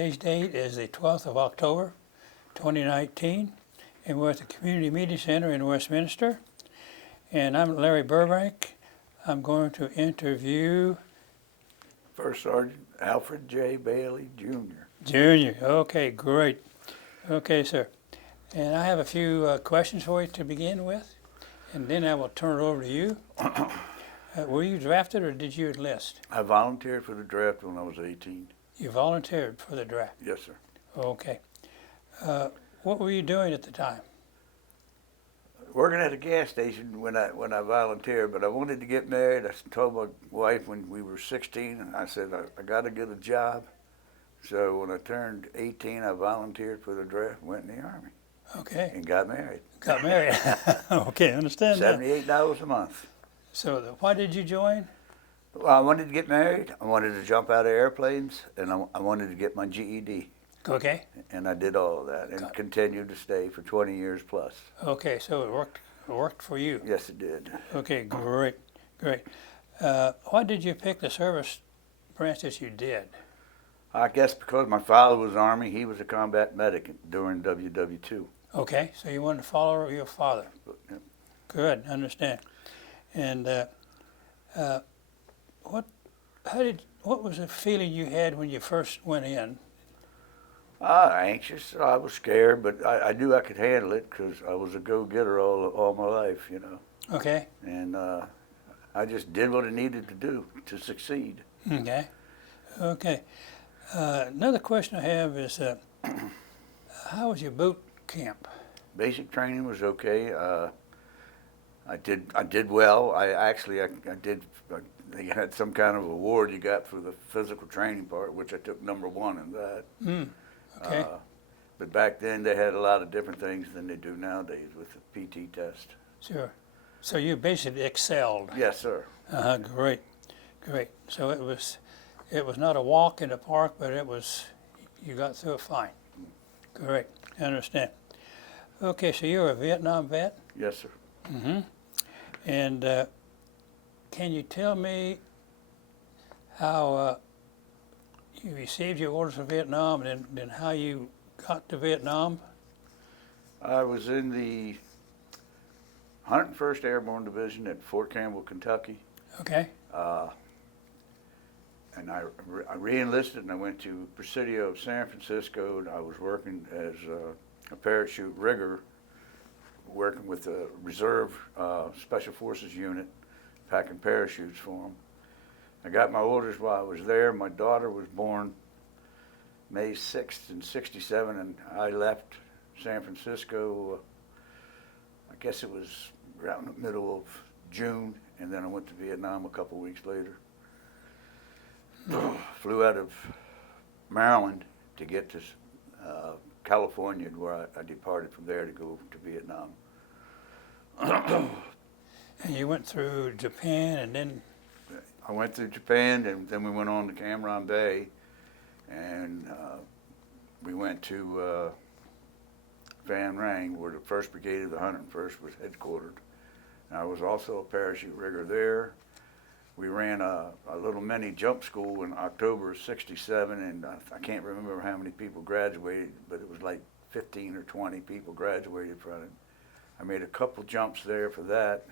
Today's date is the 12th of October, 2019, and we're at the Community Media Center in Westminster. And I'm Larry Burbank. I'm going to interview First Sergeant Alfred J. Bailey, Jr. Junior. Okay, great. Okay, sir. And I have a few questions for you to begin with, and then I will turn it over to you. Were you drafted or did you enlist? I volunteered for the draft when I was 18. You volunteered for the draft? Yes, sir. Okay. What were you doing at the time? Working at a gas station when I volunteered, but I wanted to get married. I told my wife when we were 16, I said, I got to get a job. So when I turned 18, I volunteered for the draft, went in the Army. Okay. And got married. Got married. Okay, understand that. $78 a month. So why did you join? Well, I wanted to get married. I wanted to jump out of airplanes, and I wanted to get my GED. Okay. And I did all of that and continued to stay for 20 years plus. Okay, so it worked for you. Yes, it did. Okay, great. Why did you pick the service branch that you did? I guess because my father was Army, he was a combat medic during WW2. Okay, so you wanted to follow your father. Yeah. Good, understand. And what was the feeling you had when you first went in? Anxious. I was scared, but I knew I could handle it because I was a go-getter all my life, you know. Okay. And I just did what I needed to do to succeed. Okay. Okay. Another question I have is, how was your boot camp? Basic training was okay. I did well. I did. They had some kind of award you got for the physical training part, which I took #1 in that. Okay. But back then they had a lot of different things than they do nowadays with the PT test. Sure. So you basically excelled. Yes, sir. Great. So it was not a walk in the park, but you got through it fine. Great. I understand. Okay, so you're a Vietnam vet? Yes, sir. Mm-hmm. And can you tell me how you received your orders from Vietnam and then how you got to Vietnam? I was in the 101st Airborne Division at Fort Campbell, Kentucky. Okay. And I re-enlisted and I went to Presidio, San Francisco, and I was working as a parachute rigger, working with the Reserve Special Forces unit, packing parachutes for them. I got my orders while I was there. My daughter was born May 6th in '67, and I left San Francisco, I guess it was around the middle of June, and then I went to Vietnam a couple weeks later. Flew out of Maryland to get to California, where I departed from there to go to Vietnam. And you went through Japan and then? I went through Japan, and then we went on to Cam Ranh Bay, and we went to Van Rang, where the 1st Brigade of the 101st was headquartered. And I was also a parachute rigger there. We ran a little mini jump school in October of '67, and I can't remember how many people graduated, but it was like 15 or 20 people graduated from it. I made a couple jumps there for that.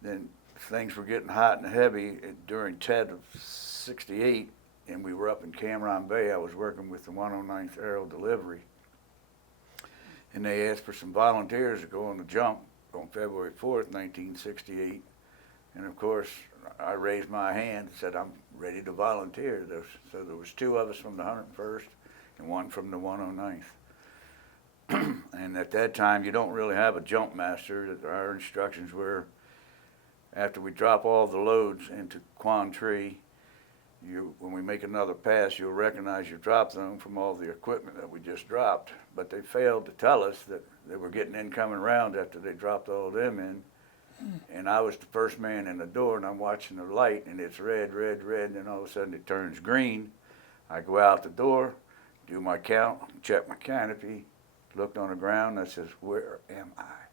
Then things were getting hot and heavy during TED of '68, and we were up in Cam Ranh Bay. I was working with the 109th Aerial Delivery, and they asked for some volunteers to go on the jump on February 4th, 1968. And of course, I raised my hand and said, I'm ready to volunteer. So there was 2 of us from the 101st and 1 from the 109th. And at that time, you don't really have a jump master. Our instructions were, after we drop all the loads into Quan Tri, when we make another pass, you'll recognize your drop zone from all the equipment that we just dropped. But they failed to tell us that they were getting incoming rounds after they dropped all of them in. And I was the first man in the door, and I'm watching the light, and it's red, red, red, and then all of a sudden it turns green. I go out the door, do my count, check my canopy, looked on the ground, and I says, where am I?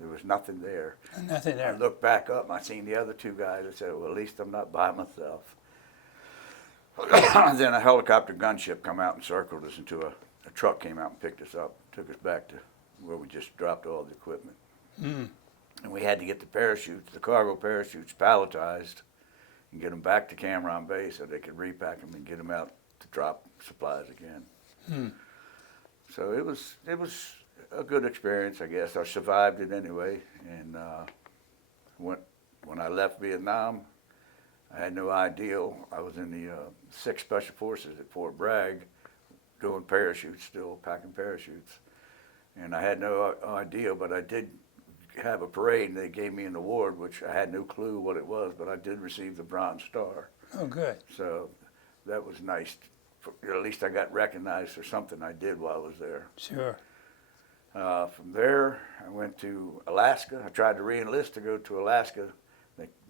There was nothing there. Nothing there. I looked back up, and I seen the other 2 guys. I said, well, at least I'm not by myself. Then a helicopter gunship come out and circled us until a truck came out and picked us up, took us back to where we just dropped all the equipment. Mm. And we had to get the parachutes, the cargo parachutes, palletized and get them back to Cameron Bay so they could repack them and get them out to drop supplies again. Mm. So it was a good experience, I guess. I survived it anyway. And when I left Vietnam, I had no idea. I was in the 6th Special Forces at Fort Bragg doing parachutes still, packing parachutes. And I had no idea, but I did have a parade and they gave me an award, which I had no clue what it was, but I did receive the Bronze Star. Oh, good. So that was nice. At least I got recognized for something I did while I was there. Sure. From there, I went to Alaska. I tried to re-enlist to go to Alaska.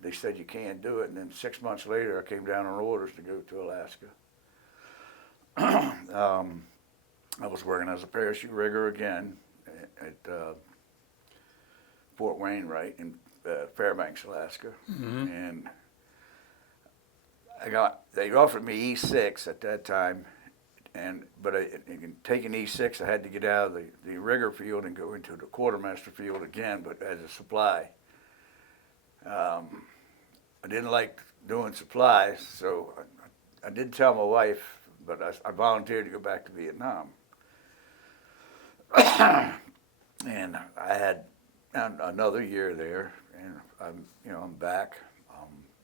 They said you can't do it, and then 6 months later, I came down on orders to go to Alaska. I was working as a parachute rigger again at Fort Wainwright in Fairbanks, Alaska, Mm-hmm. and they offered me E6 at that time, but taking E6, I had to get out of the rigger field and go into the quartermaster field again, but as a supply. I didn't like doing supplies, so I did tell my wife, but I volunteered to go back to Vietnam. And I had another year there, and I'm back.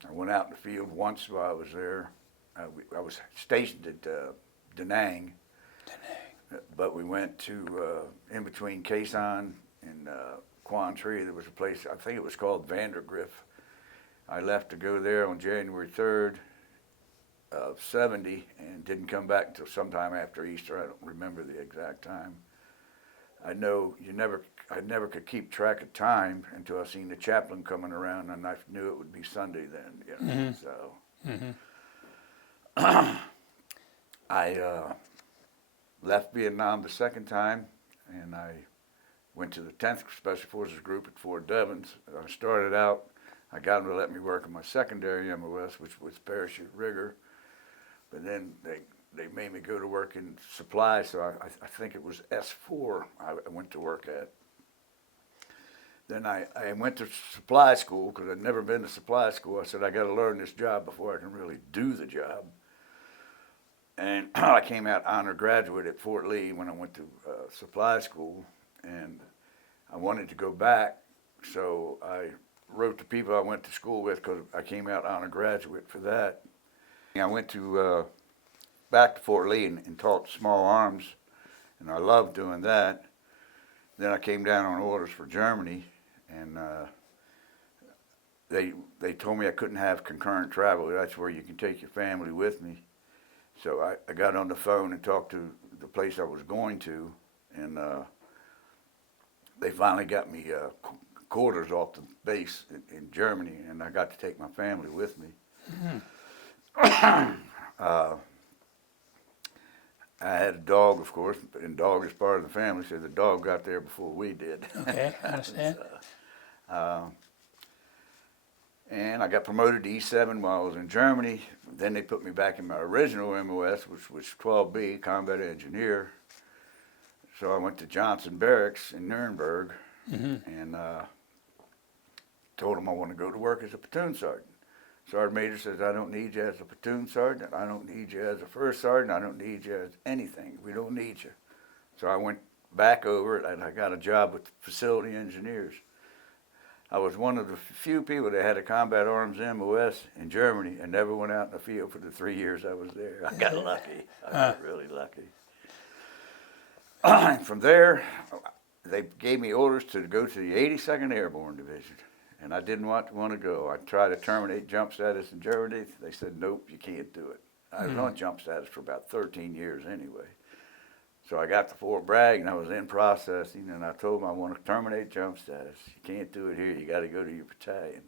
I went out in the field once while I was there. I was stationed at Da Nang, but we went to in between Khe Sanh and Quan Tri. There was a place, I think it was called Vandergrift. I left to go there on January 3rd of 70 and didn't come back until sometime after Easter. I don't remember the exact time. I know I never could keep track of time until I seen the chaplain coming around, and I knew it would be Sunday then. Mm-hmm. So Mm-hmm. I left Vietnam the second time, and I went to the 10th Special Forces Group at Fort Devens. I started out, I got them to let me work on my secondary MOS, which was parachute rigger, but then they made me go to work in supply, so I think it was S4 I went to work at. Then I went to supply school because I'd never been to supply school. I said, I got to learn this job before I can really do the job. And I came out honor graduate at Fort Lee when I went to supply school, and I wanted to go back, so I wrote the people I went to school with because I came out honor graduate for that. I went to back to Fort Lee and taught small arms, and I loved doing that. Then I came down on orders for Germany, and they told me I couldn't have concurrent travel. That's where you can take your family with me. So I got on the phone and talked to the place I was going to, and they finally got me quarters off the base in Germany, and I got to take my family with me. Mm-hmm. I had a dog, of course, and dog is part of the family, so the dog got there before we did. Okay, I understand. And I got promoted to E7 while I was in Germany. Then they put me back in my original MOS, which was 12B, Combat Engineer. So I went to Johnson Barracks in Nuremberg, Mm-hmm. and told them I want to go to work as a platoon sergeant. Sergeant Major says, I don't need you as a platoon sergeant. I don't need you as a first sergeant. I don't need you as anything. We don't need you. So I went back over it, and I got a job with facility engineers. I was one of the few people that had a combat arms MOS in Germany and never went out in the field for the 3 years I was there. I got lucky. I got really lucky. From there, they gave me orders to go to the 82nd Airborne Division, and I didn't want to go. I tried to terminate jump status in Germany. They said, nope, you can't do it. I was on jump status for about 13 years anyway. So I got to Fort Bragg, and I was in processing, and I told them I want to terminate jump status. You can't do it here. You got to go to your battalion.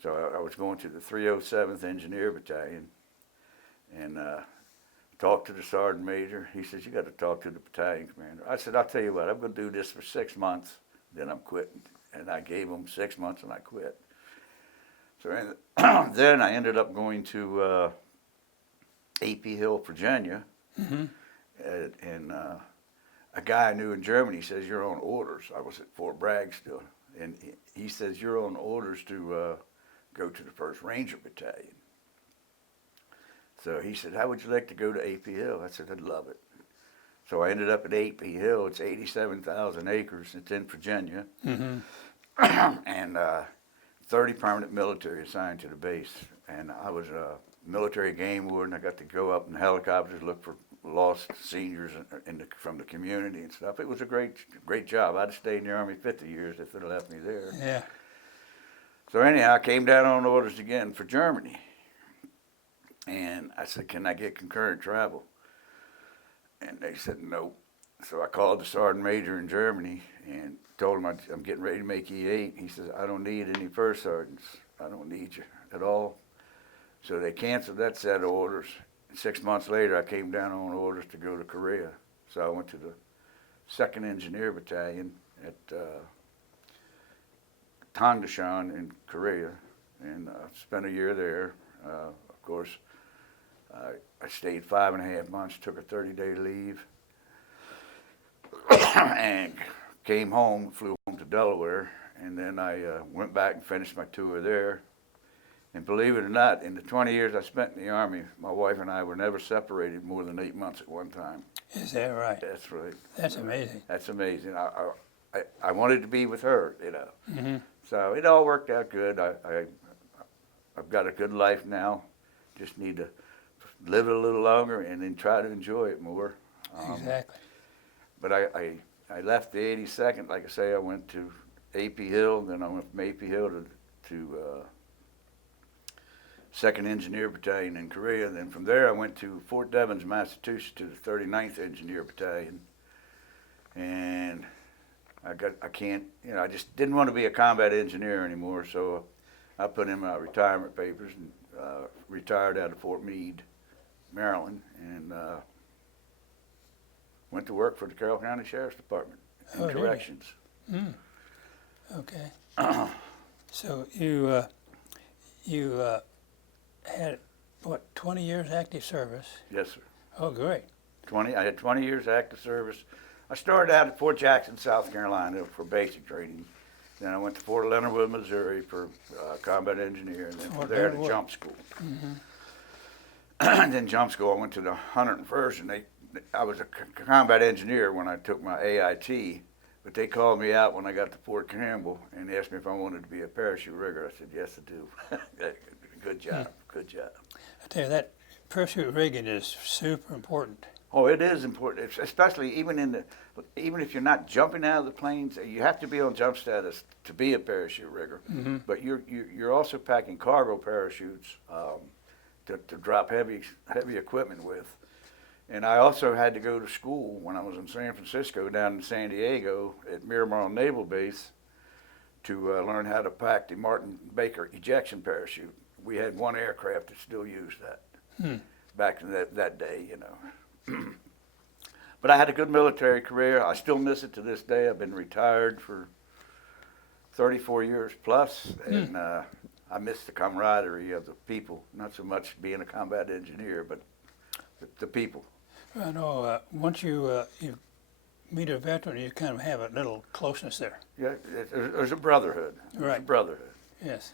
So I was going to the 307th Engineer Battalion, and talked to the sergeant major. He says, you got to talk to the battalion commander. I said, I'll tell you what, I'm going to do this for 6 months, then I'm quitting. And I gave him 6 months, and I quit. So then I ended up going to AP Hill, Virginia, Mm-hmm. and a guy I knew in Germany says, "You're on orders." I was at Fort Bragg still, and he says, "You're on orders to go to the 1st Ranger Battalion." So he said, "How would you like to go to AP Hill?" I said, "I'd love it." So I ended up at AP Hill. It's 87,000 acres. It's in Virginia, Mm-hmm. and 30 permanent military assigned to the base. And I was a military game warden. I got to go up in helicopters, look for lost seniors from the community and stuff. It was a great job. I'd stayed in the Army 50 years if they'd left me there. Yeah. So anyhow, I came down on orders again for Germany. And I said, "Can I get concurrent travel?" And they said, "No." So I called the sergeant major in Germany and told him I'm getting ready to make E8. He says, "I don't need any first sergeants. I don't need you at all." So they canceled that set of orders. 6 months later, I came down on orders to go to Korea. So I went to the 2nd Engineer Battalion at Tongdashan in Korea, and spent a year there. Of course, I stayed 5.5 months, took a 30-day leave, and came home, flew home to Delaware, and then I went back and finished my tour there. And believe it or not, in the 20 years I spent in the Army, my wife and I were never separated more than 8 months at one time. Is that right? That's right. That's amazing. That's amazing. I wanted to be with her, you know. Mm-hmm. So it all worked out good. I've got a good life now. Just need to live it a little longer and then try to enjoy it more. Exactly. But I left the 82nd. Like I say, I went to AP Hill. Then I went from AP Hill to 2nd Engineer Battalion in Korea. Then from there, I went to Fort Devens, Massachusetts, to the 39th Engineer Battalion. And I just didn't want to be a combat engineer anymore, so I put in my retirement papers and retired out of Fort Meade, Maryland, and went to work for the Carroll County Sheriff's Department in Oh, did you? corrections. Mm. Okay. So you had, what, 20 years active service? Yes, sir. Oh, great. I had 20 years active service. I started out at Fort Jackson, South Carolina for basic training. Then I went to Fort Leonard Wood, Missouri for combat engineer, and then from Fort there Leonard to Wood. jump school. Mm-hmm. And then jump school, I went to the 101st, and I was a combat engineer when I took my AIT, but they called me out when I got to Fort Campbell and asked me if I wanted to be a parachute rigger. I said, "Yes, I do." Good job, good job. I tell you, that parachute rigging is super important. Oh, it is important, especially even if you're not jumping out of the planes. You have to be on jump status to be a parachute rigger. Mm-hmm. But you're also packing cargo parachutes to drop heavy equipment with. And I also had to go to school when I was in San Francisco, down in San Diego at Miramar Naval Base, to learn how to pack the Martin Baker ejection parachute. We had one aircraft that still used that back in that day, you know. But I had a good military career. I still miss it to this day. I've been retired for 34 years plus, and I miss the camaraderie of the people. Not so much being a combat engineer, but the people. I know once you meet a veteran, you kind of have a little closeness there. Yeah, there's a brotherhood. There's a Right. brotherhood. Yes.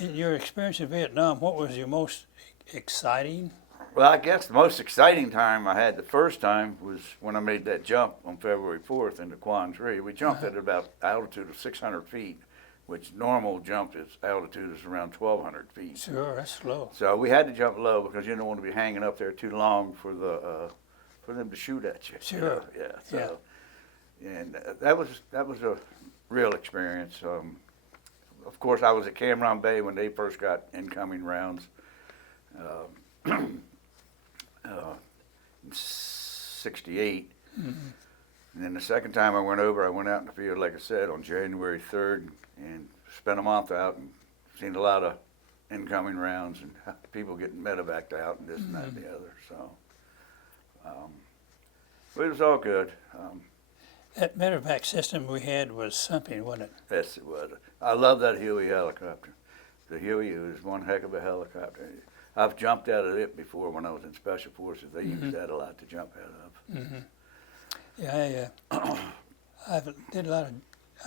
In your experience in Vietnam, what was your most exciting? Well, I guess the most exciting time I had the first time was when I made that jump on February 4th into Quan Tri. We jumped at about altitude of 600 feet, which normal jump altitude is around 1,200 feet. Sure, that's low. So we had to jump low because you don't want to be hanging up there too long for them to shoot at you. Sure. You know? Yeah. So, and that was a real experience. Of course, I was at Cam Bay when they first got incoming rounds. In 68. Mm-hmm. And then the second time I went over, I went out in the field, like I said, on January 3rd and spent a month out and seen a lot of incoming rounds and people getting medevaced out and this and that and the other. So but it was all good. That medevac system we had was something, wasn't it? Yes, it was. I love that Huey helicopter. The Huey was one heck of a helicopter. I've jumped out of it before when I was in Special Forces. They used that a lot to jump out of. Yeah, I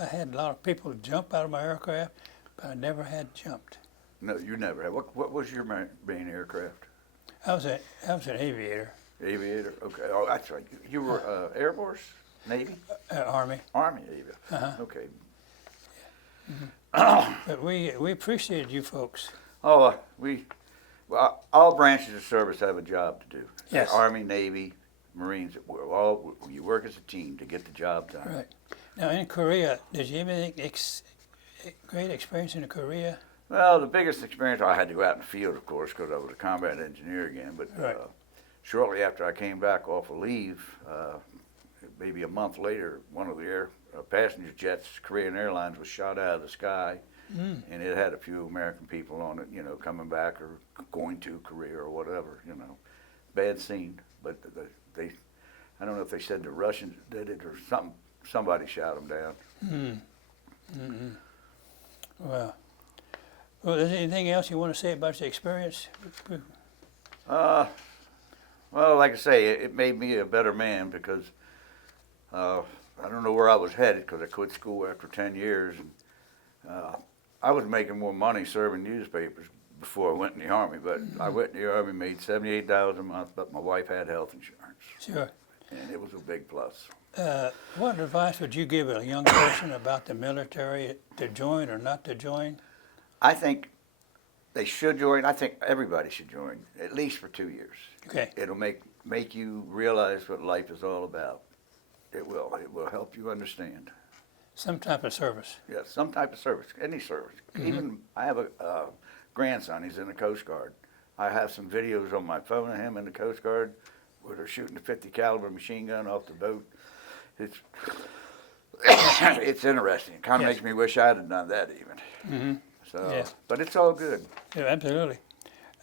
had a lot of people jump out of my aircraft, but I never had jumped. No, you never have. What was your main aircraft? I was an aviator, Aviator? Okay. Oh, that's right. You were Air Force? Navy? Army. Army aviator. Okay. But we appreciated you folks. Oh, well, all branches of service have a job to do. Yes. Army, Navy, Marines, you work as a team to get the job done. Right. Now in Korea, did you have any great experience in Korea? Well, the biggest experience, I had to go out in the field, of course, because I was a combat engineer again. But Right. Shortly after I came back off of leave, maybe a month later, one of the passenger jets, Korean Airlines, was shot out of the sky. And it had a few American people on it, coming back or going to Korea or whatever, Bad scene. But I don't know if they said the Russians did it or something. Somebody shot them down. Well, is there anything else you want to say about your experience? Well, like I say, it made me a better man because I don't know where I was headed because I quit school after 10 years. And, I was making more money serving newspapers before I went in the Army, but I went in the Army, made $78 a month, but my wife had health insurance. Sure. And it was a big plus. What advice would you give a young person about the military, to join or not to join? I think they should join. I think everybody should join, at least for 2 years. Okay. It'll make you realize what life is all about. It will. It will help you understand. Some type of service. Yes, some type of service, any service. Even I have a grandson. He's in the Coast Guard. I have some videos on my phone of him in the Coast Guard where they're shooting a 50 caliber machine gun off the boat. It's it's interesting. It kind of Yes. makes me wish I'd have done that even. So, Yes. but it's all good. Yeah, absolutely.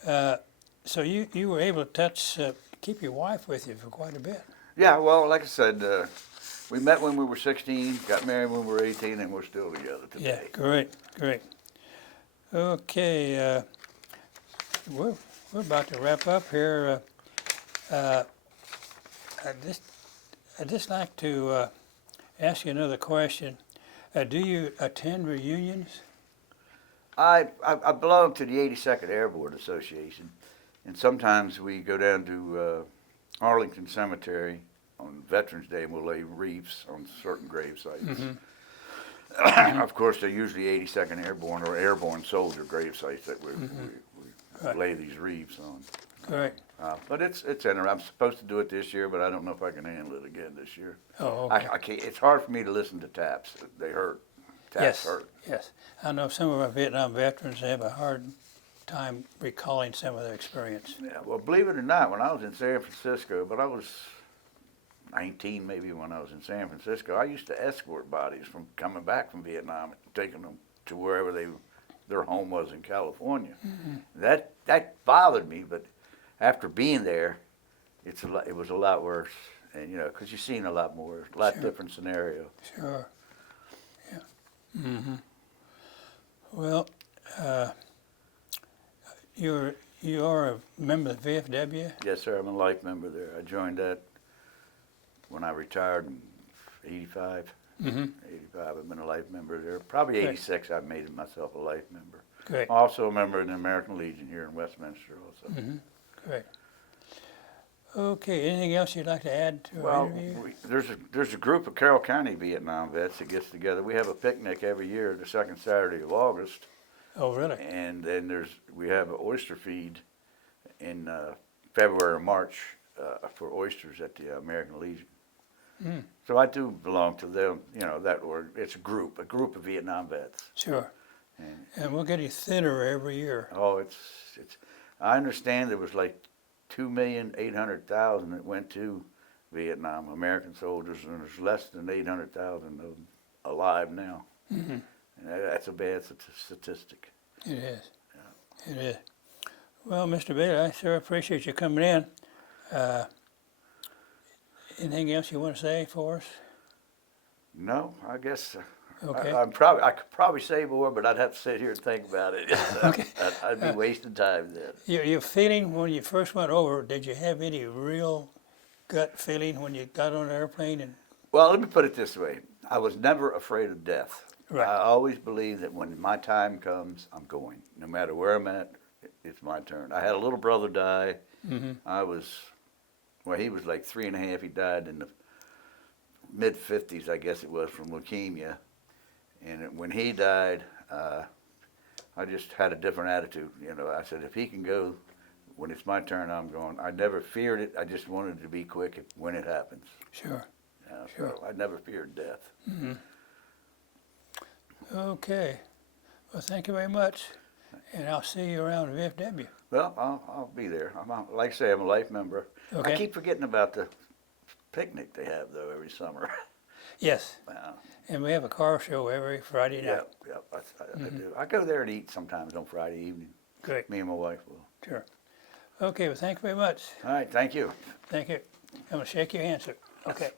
So you were able to keep your wife with you for quite a bit. Yeah, well, like I said, we met when we were 16, got married when we were 18, and we're still together Yeah, today. great. Okay, we're about to wrap up here. I'd just like to ask you another question. Do you attend reunions? I belong to the 82nd Airborne Association, and sometimes we go down to Arlington Cemetery on Veterans Day and we'll lay wreaths on certain grave sites. Of course, they're usually 82nd Airborne or airborne soldier grave sites that we Right. lay these wreaths on. Correct. But it's interesting. I'm supposed to do it this year, but I don't know if I can handle it again this year. Oh, okay. I can't. It's hard for me to listen to taps. They hurt. Taps Yes, hurt. yes. I know some of our Vietnam veterans have a hard time recalling some of their experience. Yeah. Well, believe it or not, when I was in San Francisco, but I was 19 maybe when I was in San Francisco, I used to escort bodies from coming back from Vietnam and taking them to wherever their home was in California. That bothered me, but after being there, it was a lot worse. And because you've seen a lot more, a lot Sure. different scenario. Sure. Yeah. Well, you are a member of the VFW? Yes, sir. I'm a life member there. I joined that when I retired in 85. 85. I've been a life member there. Probably Great. 86. I made myself a life member. Great. Also a member of the American Legion here in Westminster. Also. Great. Okay, anything else you'd like to add to our Well, interview? there's a group of Carroll County Vietnam vets that gets together. We have a picnic every year, the second Saturday of August, Oh, really? and then we have an oyster feed in February or March for oysters at the American Legion. So I do belong to them. It's a group of Vietnam vets. Sure. And, And we'll get you thinner every year. oh, it's. I understand there was like 2,800,000 that went to Vietnam, American soldiers, and there's less than 800,000 of them alive now. And that's a bad statistic. It is. It is. Well, Mr. Bailey, I sure appreciate you coming in. Anything else you want to say for us? No, I guess Okay. I could probably say more, but I'd have to sit here and think about it. Okay. I'd be wasting time then. Your feeling when you first went over, did you have any real gut feeling when you got on the airplane? And Well, let me put it this way. I was never afraid of death. Right. I always believed that when my time comes, I'm going. No matter where I'm at, it's my turn. I had a little brother die. He was like 3.5. He died in the mid-50s, I guess it was, from leukemia. And when he died, I just had a different attitude. You know, I said, if he can go, when it's my turn, I'm going. I never feared it. I just wanted to be quick when it happens. sure. So I never feared death. Okay. Well, thank you very much, and I'll see you around VFW. Well, I'll be there. Like I say, I'm a life member. Okay. I keep forgetting about the picnic they have, though, every summer. Yes, Wow. and we have a car show every Friday night. Yep, I do. I go there and eat sometimes on Friday evening. Great. Me and my wife will. Sure. Okay. Well, thank you very much. All right, thank you. Thank you. I'm gonna shake your hand, sir. Okay.